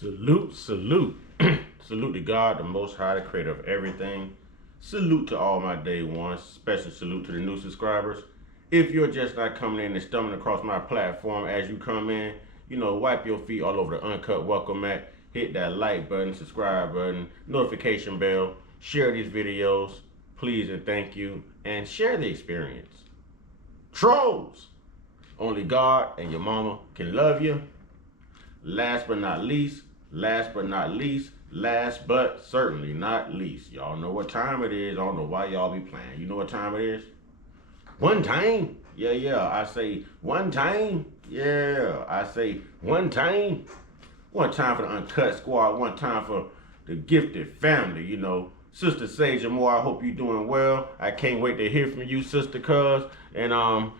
Salute, salute. Salute to God, the Most High, the creator of everything. Salute to all my day ones. Special salute to the new subscribers. If you're just not coming in and stumbling across my platform as you come in, wipe your feet all over the Uncut welcome mat. Hit that like button, subscribe button, notification bell. Share these videos, please and thank you. And share the experience. Trolls! Only God and your mama can love you. Last but not least, last but certainly not least. Y'all know what time it is. I don't know why y'all be playing. You know what time it is? One time. Yeah. I say one time. Yeah, I say one time. One time for the Uncut Squad. One time for the gifted family, Sister Sage Moore, I hope you're doing well. I can't wait to hear from you, Sister Cuz. And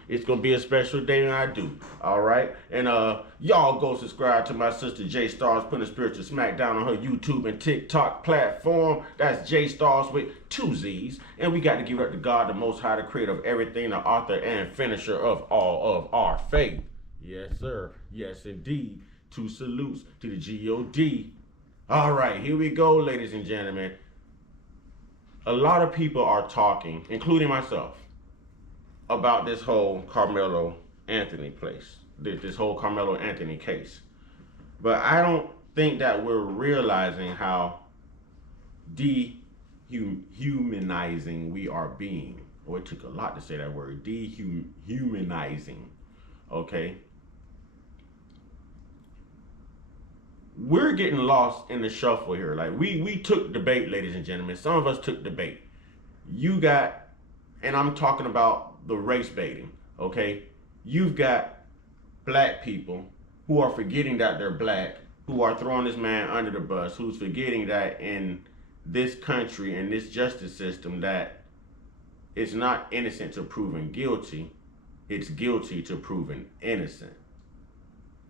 it's gonna be a special day when I do. Alright? And y'all go subscribe to my sister J Stars putting a spiritual smackdown on her YouTube and TikTok platform. That's J Stars with 2 Z's. And we got to give it up to God, the Most High, the creator of everything, the author and finisher of all of our faith. Yes, sir. Yes, indeed. 2 salutes to the G-O-D. Alright, here we go, ladies and gentlemen. A lot of people are talking, including myself, about this whole Karmelo Anthony this whole Karmelo Anthony case. But I don't think that we're realizing how dehumanizing we are being. Oh, it took a lot to say that word, dehumanizing, okay? We're getting lost in the shuffle here. Like we took debate, ladies and gentlemen. Some of us took debate. You got, and I'm talking about the race baiting, okay? You've got black people who are forgetting that they're black, who are throwing this man under the bus, who's forgetting that in this country and this justice system that it's not innocent to proven guilty, it's guilty to proven innocent.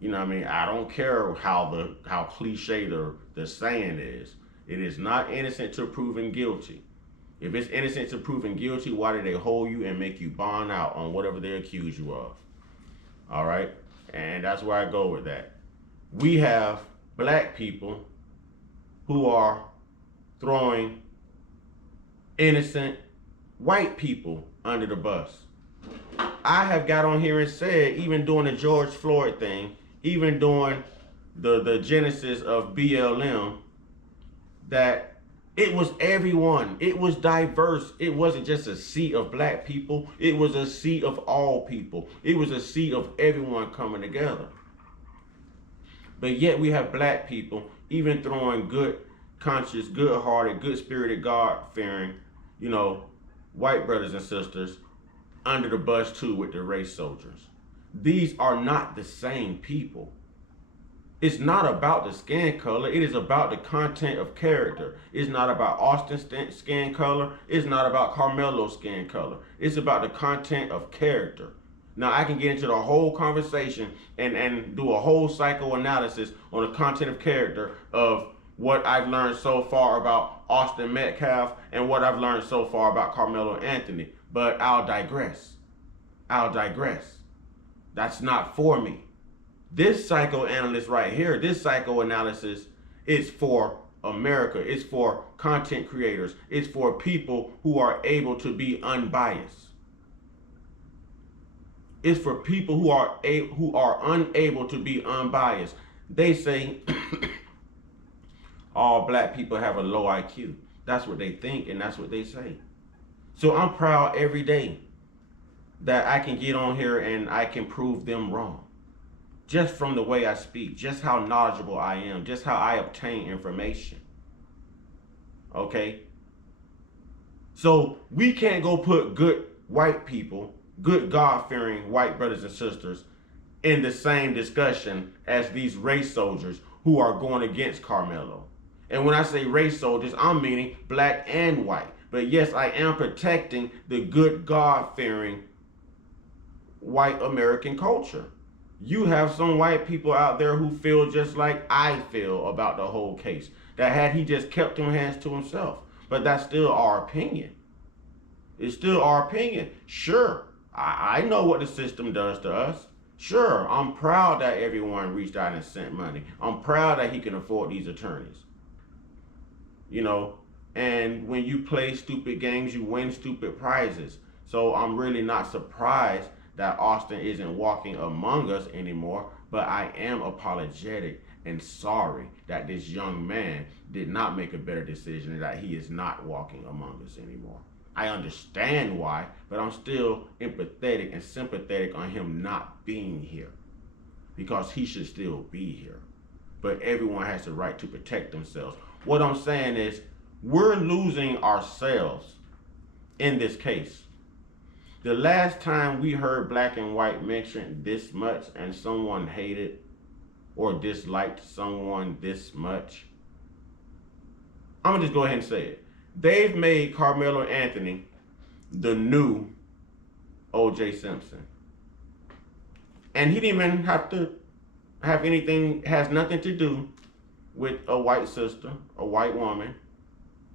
You know what I mean? I don't care how cliche the saying is. It is not innocent to proven guilty. If it's innocent to proven guilty, why did they hold you and make you bond out on whatever they accuse you of? All right? And that's where I go with that. We have black people who are throwing innocent white people under the bus. I have got on here and said, even doing the George Floyd thing, even during the genesis of BLM, that it was everyone. It was diverse. It wasn't just a sea of black people. It was a sea of all people. It was a sea of everyone coming together. But yet we have black people even throwing good conscious, good-hearted, good-spirited, God-fearing, white brothers and sisters under the bus too with the race soldiers. These are not the same people. It's not about the skin color. It is about the content of character. It's not about Austin's skin color. It's not about Karmelo's skin color. It's about the content of character. Now, I can get into the whole conversation and do a whole psychoanalysis on the content of character of what I've learned so far about Austin Metcalf and what I've learned so far about Karmelo Anthony. But I'll digress. That's not for me. This psychoanalyst right here, this psychoanalysis is for America. It's for content creators. It's for people who are able to be unbiased. It's for people who are unable to be unbiased. They say all black people have a low IQ. That's what they think and that's what they say. So I'm proud every day that I can get on here and I can prove them wrong. Just from the way I speak, just how knowledgeable I am, just how I obtain information. Okay? So we can't go put good white people, good God-fearing white brothers and sisters in the same discussion as these race soldiers who are going against Karmelo. And when I say race soldiers, I'm meaning black and white. But yes, I am protecting the good God-fearing white American culture. You have some white people out there who feel just like I feel about the whole case. That had he just kept them hands to himself. But that's still our opinion. It's still our opinion. Sure, I know what the system does to us. Sure, I'm proud that everyone reached out and sent money. I'm proud that he can afford these attorneys. You know, and when you play stupid games, you win stupid prizes. So I'm really not surprised that Austin isn't walking among us anymore, but I am apologetic and sorry that this young man did not make a better decision and that he is not walking among us anymore. I understand why, but I'm still empathetic and sympathetic on him not being here because he should still be here. But everyone has the right to protect themselves. What I'm saying is, we're losing ourselves in this case. The last time we heard black and white mentioned this much and someone hated or disliked someone this much, I'm gonna just go ahead and say it. They've made Carmelo Anthony the new O.J. Simpson. And he didn't even have to have anything, has nothing to do with a white sister, a white woman.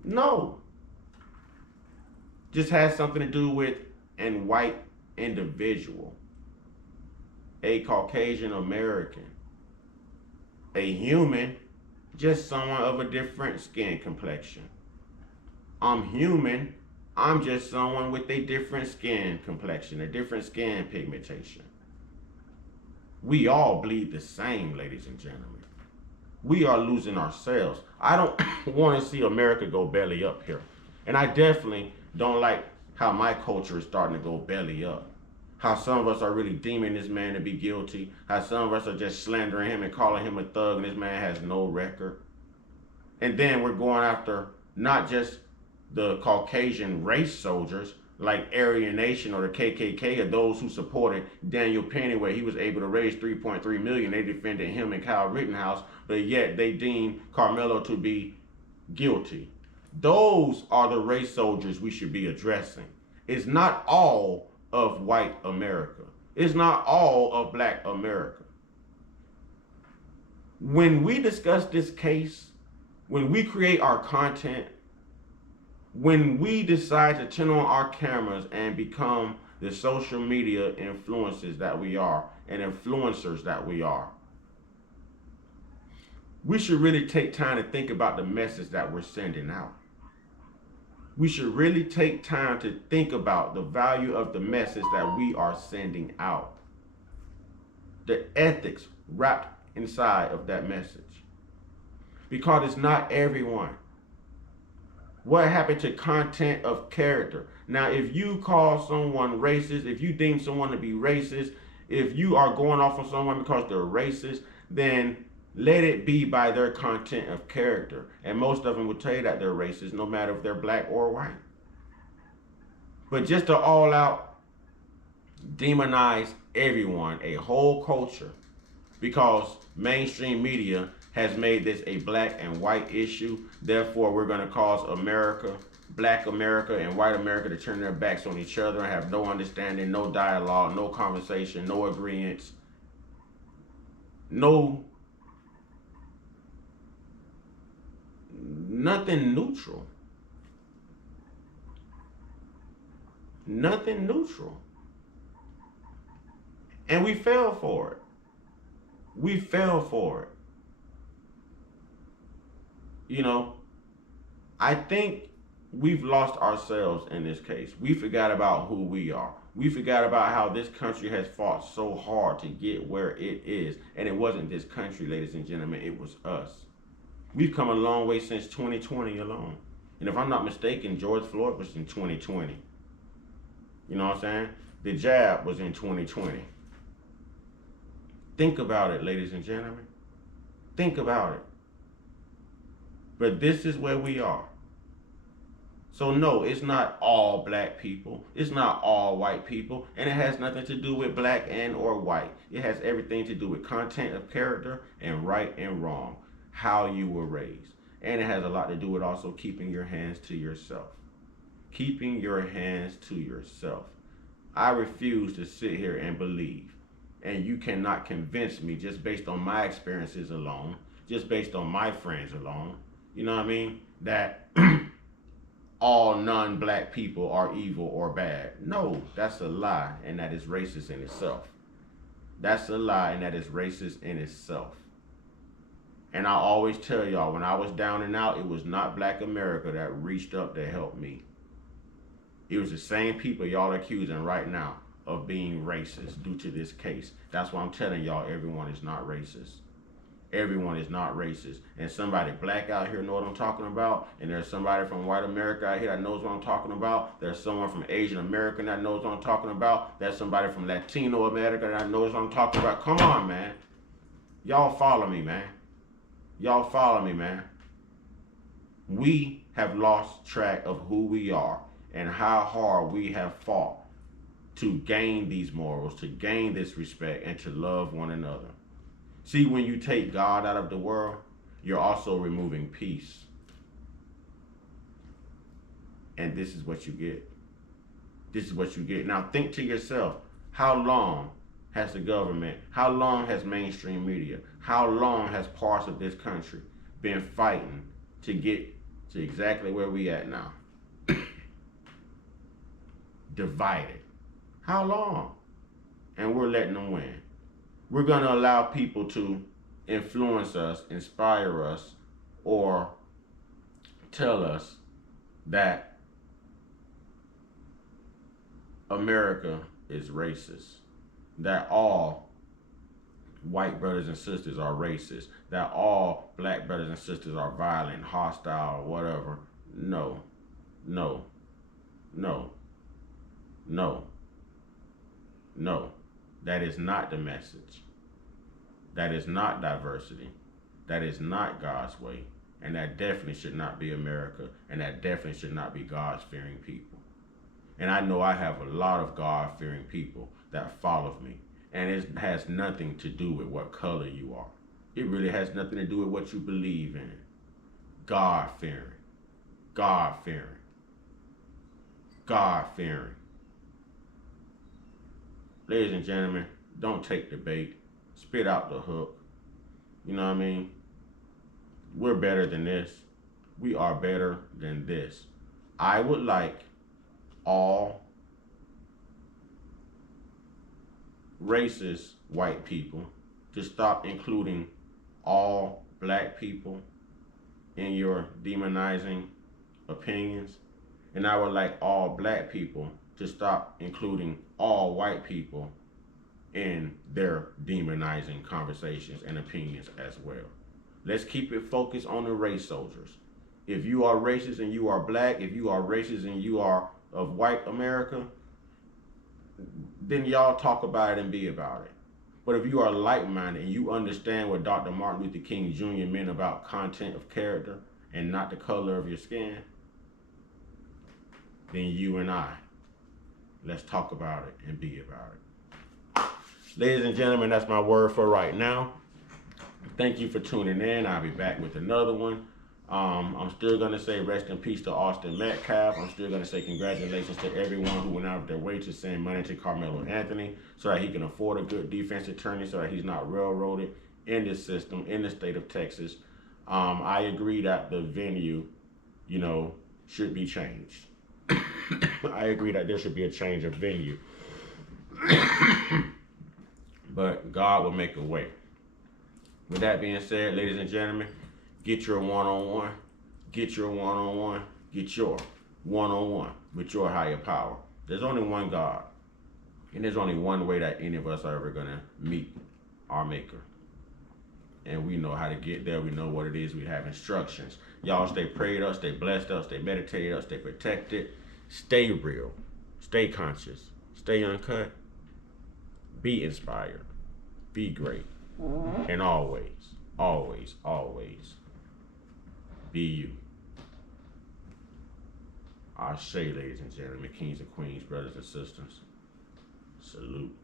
No. Just has something to do with an white individual, a Caucasian American, a human, just someone of a different skin complexion. I'm human, I'm just someone with a different skin complexion, a different skin pigmentation. We all bleed the same, ladies and gentlemen. We are losing ourselves. I don't want to see America go belly up here. And I definitely don't like how my culture is starting to go belly up. How some of us are really deeming this man to be guilty. How some of us are just slandering him and calling him a thug and this man has no record. And then we're going after not just the Caucasian race soldiers like Aryan Nation or the KKK or those who supported Daniel Penny where he was able to raise $3.3 million. They defended him and Kyle Rittenhouse, but yet they deemed Karmelo to be guilty. Those are the race soldiers we should be addressing. It's not all of white America. It's not all of black America. When we discuss this case, when we create our content, when we decide to turn on our cameras and become the social media influencers that we are and influencers that we are, we should really take time to think about the message that we're sending out. We should really take time to think about the value of the message that we are sending out. The ethics wrapped inside of that message. Because it's not everyone. What happened to content of character? Now, if you call someone racist, if you deem someone to be racist, if you are going off on someone because they're racist, then let it be by their content of character. And most of them will tell you that they're racist, no matter if they're black or white. But just to all out demonize everyone, a whole culture, because mainstream media has made this a black and white issue. Therefore, we're going to cause America, black America and white America to turn their backs on each other and have no understanding, no dialogue, no conversation, no agreements, nothing neutral. Nothing neutral. And we fell for it. We fell for it. You know, I think we've lost ourselves in this case. We forgot about who we are. We forgot about how this country has fought so hard to get where it is. And it wasn't this country, ladies and gentlemen, it was us. We've come a long way since 2020 alone. And if I'm not mistaken, George Floyd was in 2020. You know what I'm saying? The jab was in 2020. Think about it, ladies and gentlemen. Think about it. But this is where we are. So no, it's not all black people. It's not all white people. And it has nothing to do with black and or white. It has everything to do with content of character and right and wrong. How you were raised. And it has a lot to do with also keeping your hands to yourself. Keeping your hands to yourself. I refuse to sit here and believe, and you cannot convince me just based on my experiences alone, just based on my friends alone, you know what I mean, that all non-black people are evil or bad. No, that's a lie, and that is racist in itself. That's a lie, and that is racist in itself. And I always tell y'all, when I was down and out, it was not Black America that reached up to help me. It was the same people y'all are accusing right now of being racist due to this case. That's why I'm telling y'all, everyone is not racist. Everyone is not racist. And somebody black out here know what I'm talking about. And there's somebody from white America out here that knows what I'm talking about. There's someone from Asian American that knows what I'm talking about. There's somebody from Latino America that knows what I'm talking about. Come on, man. Y'all follow me, man. Y'all follow me, man. We have lost track of who we are and how hard we have fought to gain these morals, to gain this respect, and to love one another. See, when you take God out of the world, you're also removing peace. And this is what you get. This is what you get. Now think to yourself, how long has the government, how long has mainstream media, how long has parts of this country been fighting to get to exactly where we at now? Divided. How long? And we're letting them win. We're going to allow people to influence us, inspire us, or tell us that America is racist, that all white brothers and sisters are racist, that all black brothers and sisters are violent, hostile, whatever. No, no, no, no, no. That is not the message. That is not diversity. That is not God's way. And that definitely should not be America. And that definitely should not be God-fearing people. And I know I have a lot of God-fearing people that follow me. And it has nothing to do with what color you are. It really has nothing to do with what you believe in. God-fearing. God-fearing. God-fearing. Ladies and gentlemen, don't take the bait. Spit out the hook. You know what I mean? We're better than this. We are better than this. I would like all racist white people to stop including all black people in your demonizing opinions. And I would like all black people to stop including all white people in their demonizing conversations and opinions as well. Let's keep it focused on the race soldiers. If you are racist and you are black, if you are racist and you are of white America, then y'all talk about it and be about it. But if you are like-minded and you understand what Dr. Martin Luther King Jr. meant about content of character and not the color of your skin, then you and I, let's talk about it and be about it. Ladies and gentlemen, that's my word for right now. Thank you for tuning in. I'll be back with another one. I'm still going to say rest in peace to Austin Metcalf. I'm still going to say congratulations to everyone who went out of their way to send money to Karmelo Anthony so that he can afford a good defense attorney, so that he's not railroaded in this system, in the state of Texas. I agree that the venue, should be changed. I agree that there should be a change of venue. But God will make a way. With that being said, ladies and gentlemen, get your one-on-one. Get your one-on-one. Get your one-on-one with your higher power. There's only one God. And there's only one way that any of us are ever going to meet our Maker. And we know how to get there. We know what it is. We have instructions. Y'all stay prayed up, stay blessed up, stay meditated up, stay protected. Stay real. Stay conscious. Stay uncut. Be inspired. Be great. And always, always, always be you. Ashe, ladies and gentlemen, kings and queens, brothers and sisters. Salute.